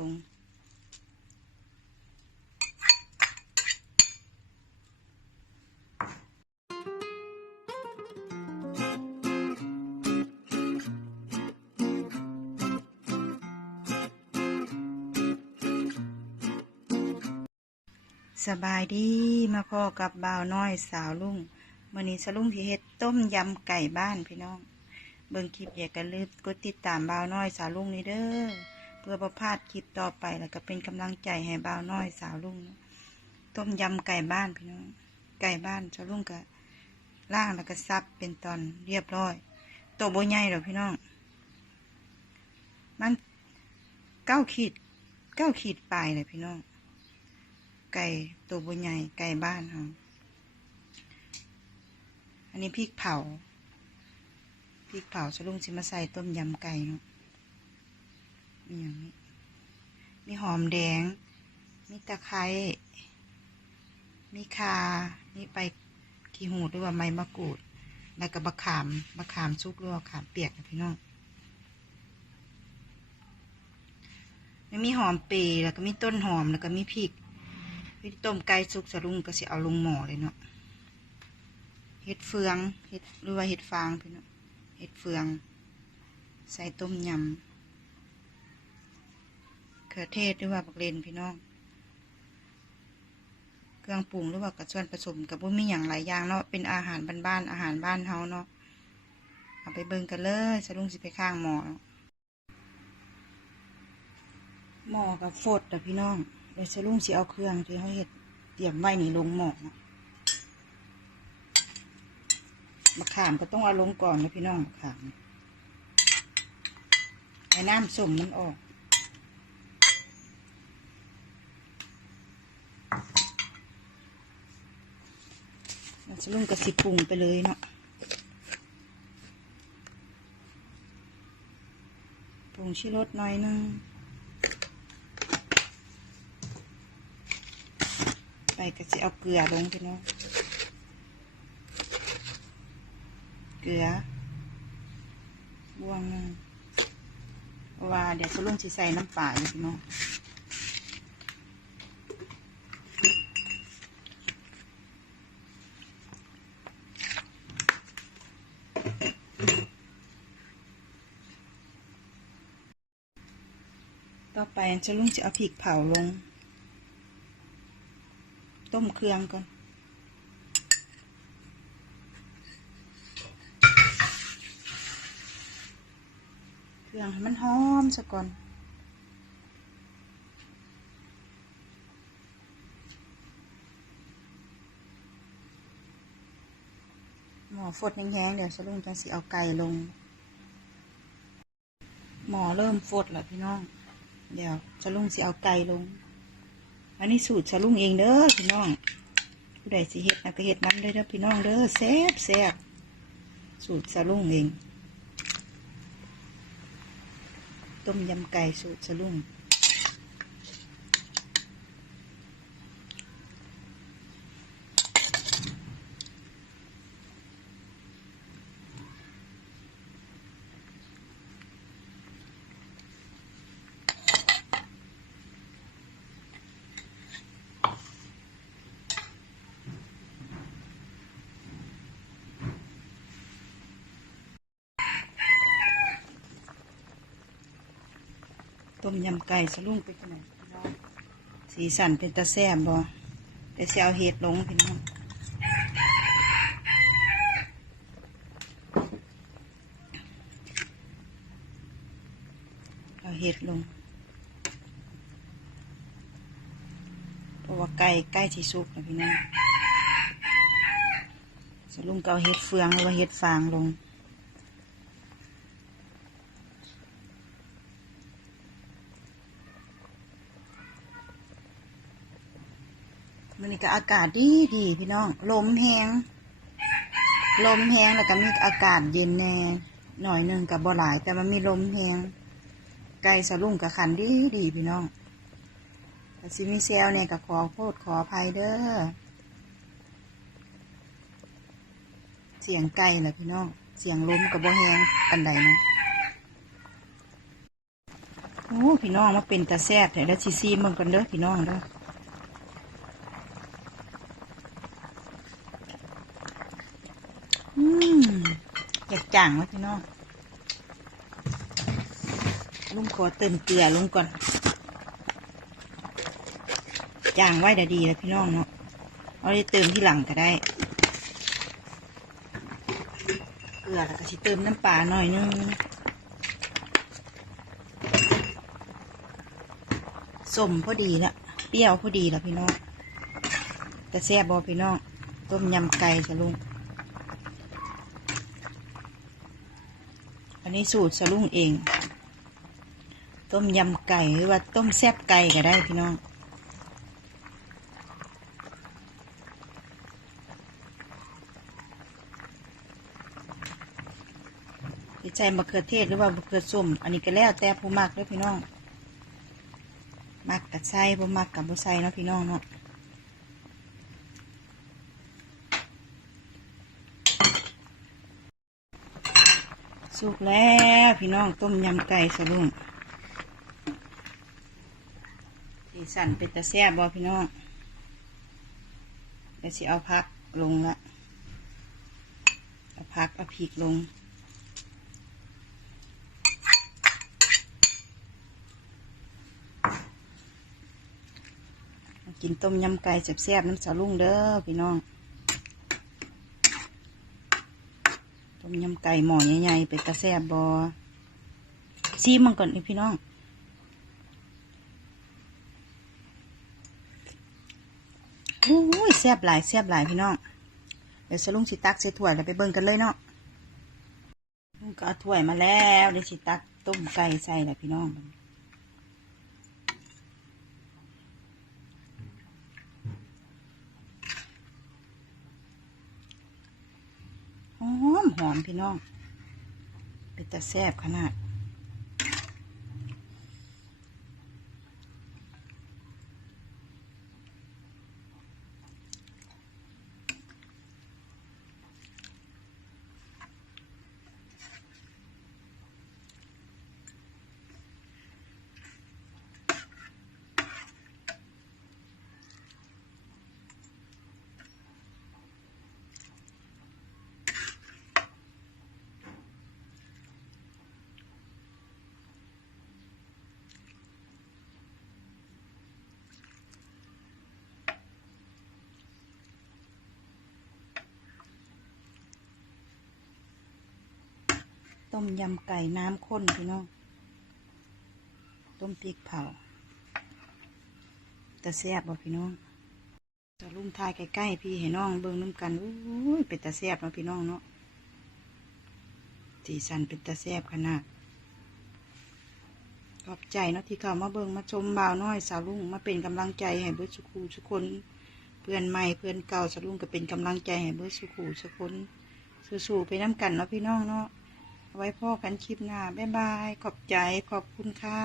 ลง สบายดีมาพ่อกับบ่าวน้อยสาวลุงมื้อนี้สลุงสิเฮ็ดต้มยำไก่บ้านพี่น้อง เบิ่งคลิปอย่ากันลืมกดติดตามบ่าวน้อยสาวลุงนี่เด้อ เพื่อประพลาดคลิปต่อไปแล้วก็เป็นกำลังใจให้บ่าวน้อยสาวลุงต้มยำไก่บ้านพี่น้องไก่บ้านสาวลุงก็ล่างแล้วก็ซับเป็นตอนเรียบร้อยตัวโบใหญ่หรอพี่น้องมันเก้าขีดเก้าขีดปลายเลยพี่น้องไก่ตัวบุญใหญ่ไก่บ้านค่ะอันนี้พริกเผาพริกเผาสลุงสิมาใส่ต้มยำไก่เนาะ มีอย่างนี้ มีหอมแดง มีตะไคร้มีคามีใบขี้หูดหรือว่าใบมะกรูด แล้วก็บะขามบะขามซุกหรือว่าขามเปียกนะพี่น้องมันมีหอมเปรย์แล้วก็มีต้นหอมแล้วก็มีพริกพี่ต้มไก่สุกสะลุงก็สิเอาลงหม้อเลยเนาะเห็ดเฟืองเห็ดหรือว่าเห็ดฟางพี่เนาะเห็ดเฟือง ใส่ต้มยำ เขือเทศหรือว่าบักเลนพี่น้อง เครื่องปรุงหรือว่ากระส่วนผสมกับว่ามีอย่างหลายอย่างเนาะเป็นอาหารบ้านๆอาหารบ้านเฮาเนาะเอาไปเบิ่งกันเลยสะลุงสิไปข้างหมอหมอกับฟดแต่พี่น้องเดี๋ยวจะลุงสิเอาเครื่องที่เขาเห็ดเตรียมไว้นี่ลงหม้อนะมะขามก็ต้องเอาลงก่อนนะพี่น้องมะขามไอ้น้ำส้มมันออก เราจะลุงกระสิปรุงไปเลยเนาะปรุงชิรสหน่อยนึงไปก็จะเอาเกลือลงพี่น้องเกลือบวงงว่าเดี๋ยวจะลุงสิใส่น้ำปลาอยู่พี่น้อง ต่อไปจะลุงจะเอาพริกเผาลง ต้มเครื่องก่อน เครื่องให้มันหอมซะก่อนหมอฟดแห้งๆเดี๋ยวสลุงจังสิเอาไก่ลง หมอเริ่มฟดแล้วพี่น้อง เดี๋ยวสลุงสิเอาไก่ลง อันนี้สูตรสลุงเองเด้อพี่น้อง ผู้ใดสิเห็ดนะก็เห็ดน้ำเลยเด้อพี่น้องเด้อแซ่บแซ่บสูตรสลุงเอง ต้มยำไก่สูตรสลุง ต้มยำไก่สลุงเป็นขนาดพี่น้องสีสันเป็นตาแซ่บบ่เดี๋ยวเอาเห็ดลงพี่น้องเอาเห็ดลงเพราะว่าไก่ใกล้ที่สุกนะพี่น้องสลุงก็เอาเห็ดเฟืองหรือว่าเห็ดฟางลง มันนี่ ก็อากาศดีดีพี่น้อง ลมแหงลมแหงแล้วก็มีอากาศเย็นแน่หน่อยหนึ่งกับบ่หลาย แต่มันมีลมแหงไก่สะลุ่งกับขันดีดีพี่น้องแต่ซิมีเซลเนี่ยก็ขอโทษขออภัยเด้อเสียงไก่แหละพี่น้อง เสียงลมกับบ่แหงปันใดเนาะโอ้พี่น้องมาเป็นตาแซ่บแต่ล้วซีซีมึงกันเด้อพี่น้องเด้อม อยากจ่างวะพี่น้องลุงขอเติมเกลือลงก่อน จ่างไว้เดี๋ยวดีแล้วพี่น้องเนาะเอาได้เติมที่หลังก็ได้ เกลือแล้วก็สิเติมน้ำปลาหน่อยนึงสมพอดีละเปรี้ยวพอดีละพี่น้องแต่แซ่บบอพี่น้อง ต้มยำไก่สะลุง อันนี้สูตรสลุงเอง ต้มยำไก่หรือว่าต้มแซ่บไก่ก็ได้พี่น้องใส่มะเขือเทศหรือว่ามะเขือส้มอันนี้ก็แล้วแต่ผู้มักเลยพี่น้องมักกับใส่บ่มักกับบ่ใส่เนาะพี่น้องเนาะ สุกแล้วพี่น้องต้มยำไก่สะลุงสีสันเป็นตะแซ่บบ่พี่น้องเดี๋ยวสิเอาพักลงละเอาพักเอาพริกลงกินต้มยำไก่แซ่บๆน้ำสาลุงเด้อพี่น้อง ต้ำไก่หม้อใหญ่ๆเป็นตะแซบบอซีมันก่อนนี่พี่น้อง โอ้ยแซบหลายแซบหลายพี่น้อง เดี๋ยวสลุงสิตักเสียถ้วยแล้วไปเบิ่งกันเลยเนาะลุงก็เอาถ้วยมาแล้วเดี๋ยวสิตักต้มไก่ใส่แล้วพี่น้อง หอม หอมพี่น้อง เป็นตะแซบขนาด ต้มยำไก่น้ำข้นพี่น้อง ต้มพริกเผาตะแซ่บบ่พี่น้องจะลุ่มทายใกล้ๆพี่ให้น้องเบิ่งน้ำกันอุ้ยเป็นตะแซ่บเนาะพี่น้องเนาะสีสันเป็นตะแซ่บขนาดขอบใจเนาะที่เข้ามาเบิ่งมาชมบ่าวน้อยสาวลุงมาเป็นกำลังใจให้เบิร์สุขูทุกคนเพื่อนใหม่เพื่อนเก่าสาวลุงก็เป็นกำลังใจให้เบิร์สุขูทุกคนสู้ๆไปน้ำกันเนาะพี่น้องเนาะ ไว้พ่อกันคลิปหน้า บ๊ายบาย ขอบใจ ขอบคุณค่ะ